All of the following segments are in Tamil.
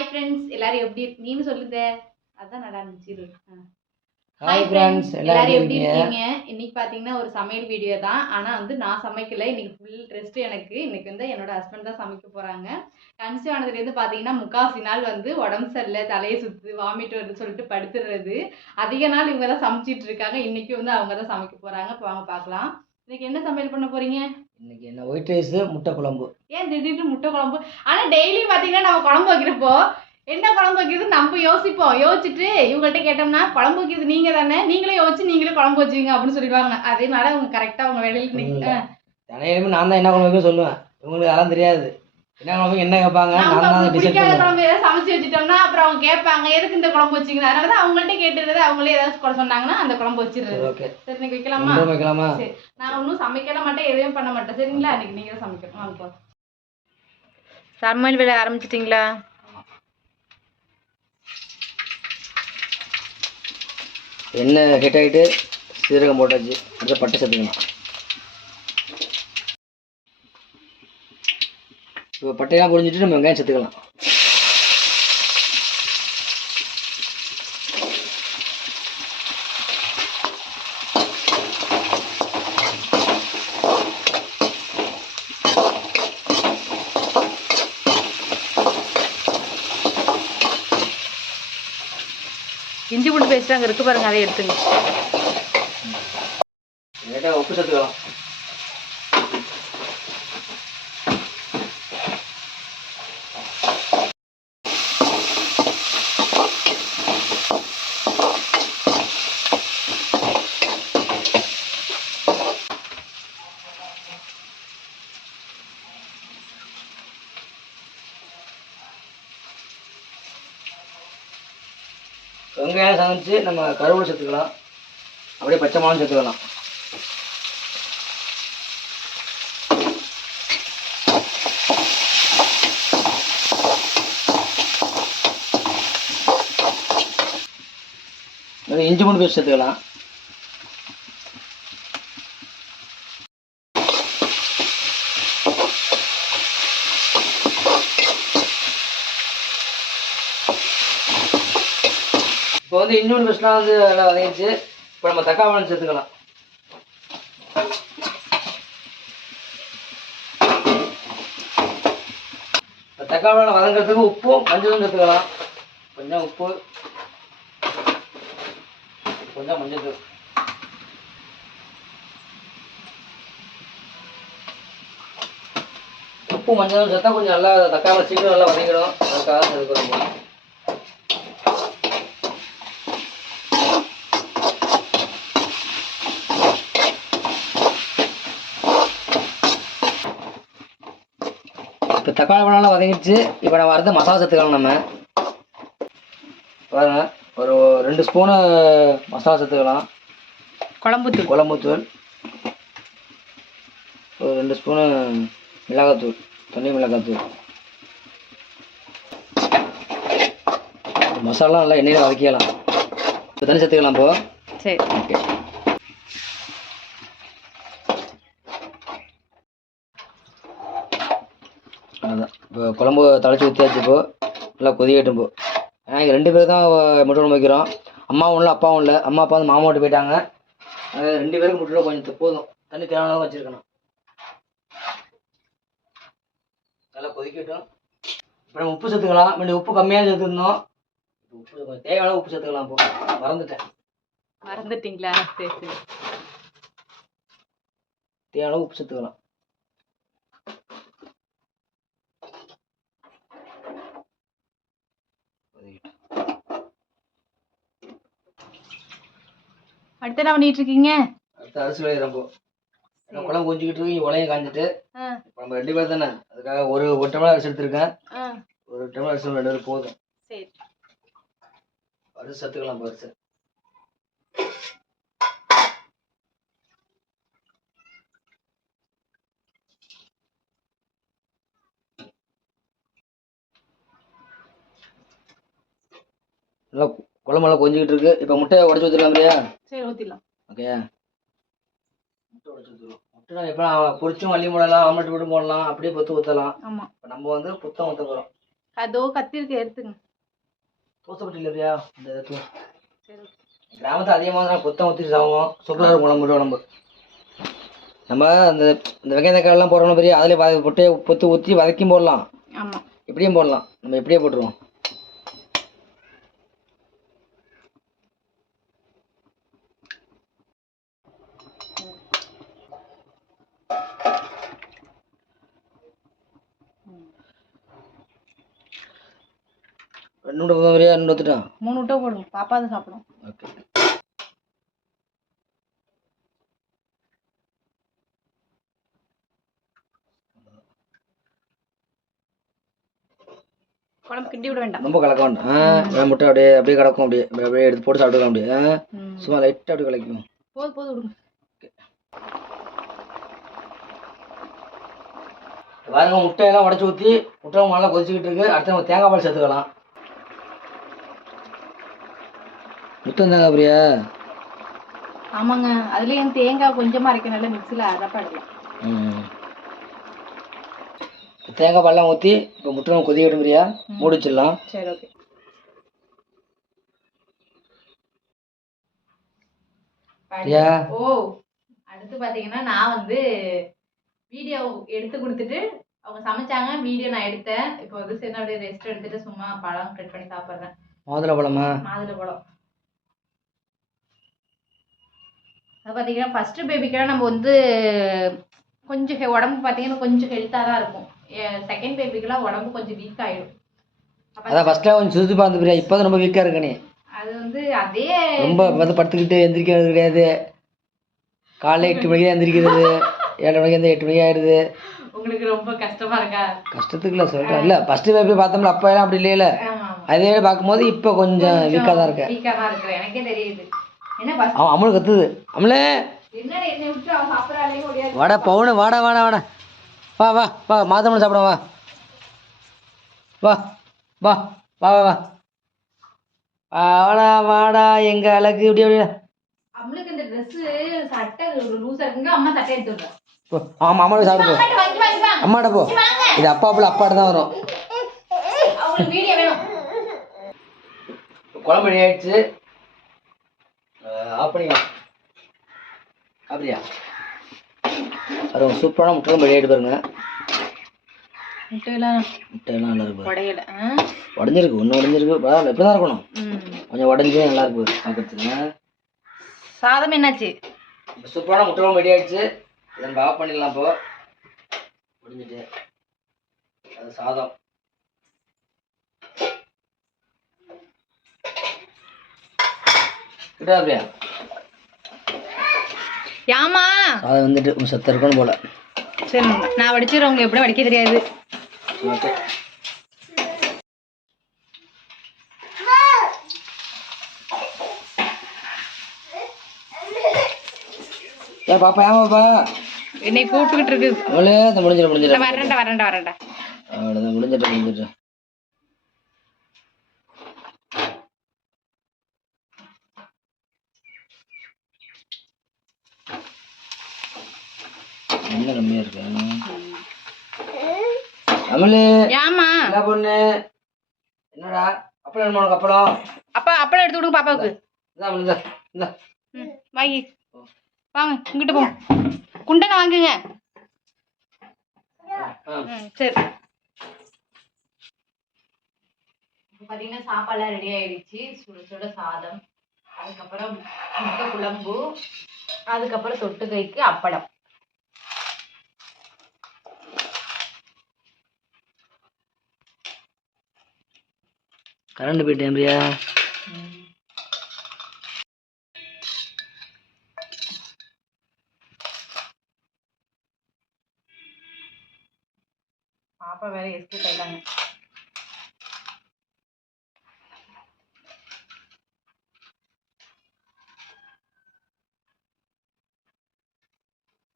ஹாய் ஃப்ரெண்ட்ஸ் எல்லாரும் எப்படி இருக்கீங்கன்னு சொல்லுங்க. அதான் நல்லா இருந்துச்சு. ஹாய் ஃப்ரெண்ட்ஸ் எல்லாரும் எப்படி இருக்கீங்க? இன்னைக்கு பாத்தீங்கன்னா ஒரு சமையல் வீடியோ தான். ஆனா வந்து நான் சமைக்கல. இன்னைக்கு ஃபுல் ரெஸ்ட் எனக்கு. இன்னைக்கு வந்து என்னோட ஹஸ்பண்ட் தான் சமைக்க போறாங்க. கன்சீவ் ஆனதுலேருந்து பாத்தீங்கன்னா முக்காசி நாள் வந்து உடம்பு சரியில்லை தலையை சுத்து வாமிட் வருது சொல்லிட்டு படுத்துடுறது அதிக நாள் இவங்க தான் சமைச்சிட்டு இருக்காங்க. இன்னைக்கு வந்து அவங்க தான் சமைக்க போறாங்க. இப்போ வாங்க பார்க்கலாம் இன்னைக்கு என்ன சமையல் பண்ண போறீங்க? இன்னைக்கு என்ன ஒயிட் ரைஸ் முட்டை குழம்பு. ஏன் திடீர்னு முட்டை குழம்பு? ஆனா டெய்லி பாத்தீங்கன்னா நம்ம குழம்பு வைக்கிறப்போ என்ன குழம்பு வைக்கிறது நம்ம யோசிப்போம். யோசிச்சுட்டு இவங்கள்ட்ட கேட்டோம்னா குழம்பு வைக்கிறது நீங்க தானே? நீங்களே யோசிச்சு நீங்களே குழம்பு வச்சுங்க அப்படின்னு சொல்லிடுவாங்க. அதனால அவங்க கரெக்டா அவங்க வேலையில நான் தான் என்ன குழம்பு சொல்லுவேன். இவங்களுக்கு அதெல்லாம் தெரியாது. என்ன என்ன கேட்பாங்க? சமைச்சு வச்சுட்டோம்னா அப்புறம் அவங்க கேட்பாங்க எதுக்கு இந்த குழம்பு வச்சீங்க அதனால தான் அவங்கள்ட்ட கேட்டுறது அவங்களே ஏதாவது குறை சொன்னாங்கன்னா அந்த குழம்பு வச்சிடுறது. சரி இன்னைக்கு வைக்கலாமா? வைக்கலாமா? சரி நான் ஒன்றும் சமைக்கல மாட்டேன் எதுவும் பண்ண மாட்டேன். சரிங்களா? இன்னைக்கு நீங்க தான் சமைக்கணும். வாங்க. சமையல் வேலை ஆரம்பிச்சிட்டிங்களா? எண்ணெய் ஹீட் ஆகிட்டு சீரகம் போட்டாச்சு அடுத்து பட்டை சேர்த்துக்கணும் இப்போ பட்டையெல்லாம் புரிஞ்சிட்டு நம்ம வெங்காயம் சேர்த்துக்கலாம் இஞ்சி பூண்டு பேஸ்ட் அங்கே இருக்கு பாருங்க அதை எடுத்துங்க. லைட்டாக உப்பு சேர்த்துக்கலாம் வெங்காயம் சமைச்சு நம்ம கருவில் சேர்த்துக்கலாம். அப்படியே பச்சை மிளகாயும் சேர்த்துக்கலாம். இஞ்சி பூண்டு பேஸ்ட் சேர்த்துக்கலாம். இப்போ வந்து இன்னொரு பூண்டு வந்து நல்லா வதங்கிச்சு இப்போ நம்ம தக்காளி பழம் சேர்த்துக்கலாம். தக்காளி பழம் வதங்குறதுக்கு உப்பும் மஞ்சளும் சேர்த்துக்கலாம். கொஞ்சம் உப்பு. கொஞ்சம் மஞ்சள் தூள். உப்பு மஞ்சளும் சேர்த்தா கொஞ்சம் நல்லா தக்காளி சீக்கிரம் நல்லா வதங்கிடும். அதுக்காக சேர்க்கிறோம் தக்காளி பழம்லாம் வதங்கிடுச்சு இப்போ நம்ம அடுத்து மசாலா சேர்த்துக்கலாம் நம்ம. பாருங்க ஒரு ரெண்டு ஸ்பூனு மசாலா சேர்த்துக்கலாம் குழம்பு தூள் குழம்புத்தூள். ஒரு ரெண்டு ஸ்பூனு மிளகாத்தூள் தண்ணி மிளகாத்தூள். மசாலா நல்லா எண்ணெயில் வதக்கிக்கலாம் இப்போ தண்ணி சேர்த்துக்கலாம் இப்போ சரி. ஓகே அதான் இப்போ குழம்பு தலைச்சி ஊற்றியாச்சு இப்போ. நல்லா கொதிக்கட்டும் இப்போ. ஏன்னா இங்கே ரெண்டு பேர் தான் முட்டை குழம்பு வைக்கிறோம். அம்மாவும் இல்லை அப்பாவும் இல்லை. அம்மா அப்பா வந்து மாமா வீட்டு போயிட்டாங்க. ரெண்டு பேருக்கு முட்டை கொஞ்சம் போதும். தண்ணி தேவையான வச்சுருக்கணும். நல்லா கொதிக்கட்டும். இப்போ நம்ம உப்பு சேர்த்துக்கலாம். முன்னாடி உப்பு கம்மியாக சேர்த்துருந்தோம். உப்பு கொஞ்சம் தேவையான உப்பு சேர்த்துக்கலாம் இப்போ. மறந்துட்டேன். மறந்துட்டீங்களா? சரி சரி. தேவையான உப்பு சேர்த்துக்கலாம். அடுத்து என்ன பண்ணிட்டு இருக்கீங்க? அடுத்த அரிசி ரொம்ப குழம்பு கொஞ்சிக்கிட்டு இருக்கு உலையும் காஞ்சிட்டு. இப்போ நம்ம ரெண்டு பேர் தானே. அதுக்காக ஒரு ஒரு டம்ளர் அரிசி எடுத்திருக்கேன். ஒரு டம்ளர் அரிசி ரெண்டு பேர் போதும். சரி. அரிசி சேர்த்துக்கலாம் இப்போ அரிசி நல்லா குழம்பு நல்லா கொஞ்சிக்கிட்டு இருக்கு. இப்போ முட்டையை உடச்சி ஊற்றிடலாம் இல்லையா சரி ஊத்திடலாம். ஓகே. முட்டை உடச்சி ஊற்றுறோம் முட்டை எப்போ பொரிச்சும் அள்ளி போடலாம் ஆம்லெட் போட்டு போடலாம். அப்படியே பொத்து ஊற்றலாம் ஆமா. இப்போ நம்ம வந்து புத்தம் ஊற்ற போகிறோம் அதோ கத்தி இருக்கு எடுத்துங்க தோசைப்பட்டி இல்லையா இந்த இடத்துல சரி கிராமத்தில் அதிகமாக தான் கொத்தம் ஊற்றிட்டு சாப்பிடுவோம். சூப்பராக இருக்கும் குழம்பு குழம்பு நம்ம. அந்த இந்த வெங்காய தக்காளிலாம் போடுறோம் பெரிய? அதிலே பொட்டே பொத்து ஊற்றி வதக்கியும் போடலாம். ஆமா. இப்படியும் போடலாம். நம்ம இப்படியே போட்டுருவோம். ரெண்டு முட்டை போதும் மூணு விட்டா போடுங்க. பாப்பா தான் சாப்பிடும் ஓகே. குழம்பு கிண்டி விட வேண்டாம். ரொம்ப கலக்க வேண்டாம். முட்டை அப்படியே அப்படியே கிடக்கும் அப்படியே அப்படியே எடுத்து போட்டு சாப்பிட்டுக்கலாம் அப்படியே. சும்மா லைட்டாக அப்படியே கலக்கும் போதும் போதும் விடுங்க. பாருங்க முட்டையெல்லாம் உடச்சி ஊற்றி முட்டை நல்லா கொதிச்சுக்கிட்டு இருக்கு. அடுத்து நம்ம தேங்காய் பால் சேர்த்துக்கலாம். முட்டை தேங்காய் பிரியா? ஆமாங்க. அதுலயும் தேங்காய் கொஞ்சமா அரைக்கணும்ல மிக்ஸில அரைப்படலாம் தேங்காய் பால்லாம் ஊற்றி இப்போ முட்டை நம்ம கொதிக்கட்டும் பிரியா? மூடி வச்சிடலாம். சரி ஓகே. பிரியா? ஓ அடுத்து பாத்தீங்கன்னா நான் வந்து வீடியோ எடுத்து கொடுத்துட்டு அவங்க சமைச்சாங்க. வீடியோ நான் எடுத்தேன். இப்போ வந்து சரி அப்படியே ரெஸ்ட் எடுத்துட்டு சும்மா பழம் கட் பண்ணி சாப்பிட்றேன். மாதுளை பழமா? மாதுளை பழம். அது பார்த்தீங்கன்னா ஃபர்ஸ்ட் பேபிக்கெல்லாம் நம்ம வந்து கொஞ்சம் உடம்பு பார்த்தீங்கன்னா கொஞ்சம் ஹெல்த்தாக தான் இருக்கும். செகண்ட் பேபிக்கெல்லாம் உடம்பு கொஞ்சம் வீக் அப்ப அதான் ஃபஸ்ட்டில் கொஞ்சம் சுறுசுறுப்பாக பார்த்து பிரியா இப்போ ரொம்ப வீக்காக இருக்க நீ அது வந்து அதே ரொம்ப படுத்துக்கிட்டு எந்திரிக்கிறது கிடையாது. காலைல எட்டு மணிக்கு எந்திரிக்கிறது. ஏழரை மணிக்கு எட்டு மணிக்கு ஆயிடுது. உங்களுக்கு ரொம்ப கஷ்டமா இருக்கா? கஷ்டத்துக்கு இல்லை சொல்கிறேன் இல்லை ஃபஸ்ட்டு பேபி பார்த்தோம்ல அப்போ எல்லாம் அப்படி இல்லையில. அதே பார்க்கும்போது இப்போ கொஞ்சம் வீக்காக தான் இருக்கேன். வீக்காக தான் இருக்கிறேன். எனக்கே தெரியுது. என்ன பஸ் அவன் அம்மனு கத்துது. முடியாது வாடா பவுனு வாடா வாடா வாடா. வா வா வா மாதம்மன் சாப்பிட வா. வா வா வா வா வா. வாடா வாடா எங்க அழகு. இப்படி அப்படியே அவளுக்கு இந்த ட்ரெஸ் சட்டை லூஸா இருக்குங்க அம்மா சட்டை எடுத்து விடுறேன் போ ஆமாம் அம்மா போய் சாப்பிடு போ. அம்மாட்ட போ. இது அப்பா பிள்ளை அப்பாட்ட தான் வரும். அவங்களுக்கு வீடியோ வேணும். குழம்பு ரெடி ஆயிடுச்சு. ஆஃப் பண்ணிக்கலாம் அப்படியா அது சூப்பரான முட்டை ரெடி ஆகிட்டு பாருங்க. முட்டையெல்லாம் முட்டையெல்லாம் நல்லா இருக்கு. உடையல. உடஞ்சிருக்கு ஒன்று உடஞ்சிருக்கு. பரவாயில்ல இப்படி தான் இருக்கணும் கொஞ்சம் உடஞ்சே நல்லா இருக்கு பார்க்கறதுக்கு சாதம் என்னாச்சு? இப்போ சூப்பரான முட்டை குழம்பு ரெடி ஆயிடுச்சு. இதை நம்ம ஆஃப் பண்ணிடலாம் இப்போ. முடிஞ்சிட்டு. அது சாதம். கிட்டா அப்படியா? ஏமா சாதம் வந்துட்டு உன் சத்த இருக்கணும் போல. சரி நான் வடிச்சிடுறேன். உங்களுக்கு எப்படி வடிக்க தெரியாது. ஓகே. ஏன் பாப்பா ஏன் பாப்பா? என்னை கூப்பிட்டுக்கிட்டு இருக்கு. அவளே இந்த முடிஞ்சிட முடிஞ்சிட நான் வரேன்டா வரேன்டா வரேன்டா. அவ்வளோதான் முடிஞ்சிட்ட முடிஞ்சிட்ட. என்ன கம்மியா இருக்கு? அமலு ஏமா என்ன பொண்ணு? என்னடா? அப்பளம் உனக்கு அப்பளம்? அப்பா அப்பளம் எடுத்து விடுங்க பாப்பாவுக்கு. இந்தா அமலு, இந்தா. இந்தா வாங்கி. வாங்க இங்கிட்ட போங்க குண்டனை வாங்குங்க. சரி. பார்த்தீங்கன்னா சாப்பாடுலாம் ரெடி ஆயிடுச்சு. சுட சுட சாதம் அதுக்கப்புறம் முட்டை குழம்பு அதுக்கப்புறம் தொட்டுக்கைக்கு அப்பளம். கரண்ட் போயிட்டேன் பிரியா.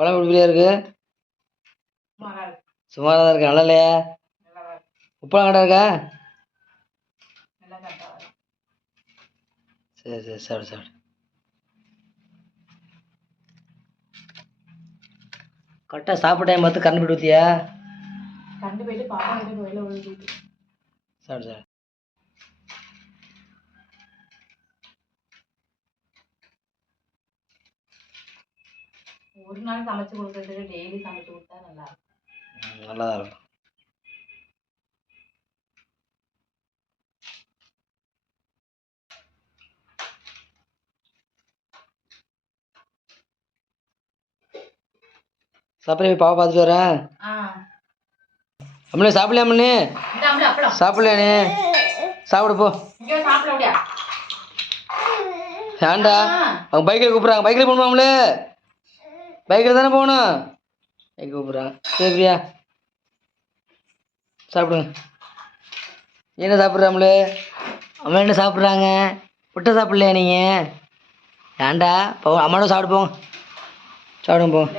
குழம்பு எப்படி பிரியா இருக்கு? சுமாரா இருக்கு. சுமாராக தான் இருக்கு? நல்லா இல்லையா இருக்கு. உப்பெல்லாம் இருக்கா? கரெக்டாக வரும் சரி சரி சாப்பிடு சாப்பிடு. கரெக்டாக சாப்பிட்ட டைம் பார்த்து கரண்ட் போய்ட்டு ஊற்றியா கண்டு போயிட்டு பாப்பா சாப்பிடு சார் ஒரு நாள் சமைச்சு கொடுக்கறதுக்கு டெய்லி சமைச்சு கொடுத்தா நல்லா இருக்கும். நல்லா இருக்கும். சாப்பிட்ற பாப்பா பார்த்துட்டு வரேன். அம்மனே சாப்பிடலையா அம்மனே? சாப்பிடலையானே சாப்பிடு போ. சாப்பிட ஏன்டா? அவங்க பைக்கில் கூப்பிட்றாங்க. பைக்கில் போகணுமாம்லே பைக்கில் தானே போகணும்? பைக் கூப்பிட்றான் சரி பிரியா. சாப்பிடுங்க. என்ன சாப்பிட்றாமலே அம்மா என்ன சாப்பிட்றாங்க? முட்டை சாப்பிட்லையா நீங்கள் ஏன்டா? போ அம்மாவோட சாப்பிடு போங்க. சாப்பிடுங்க போங்க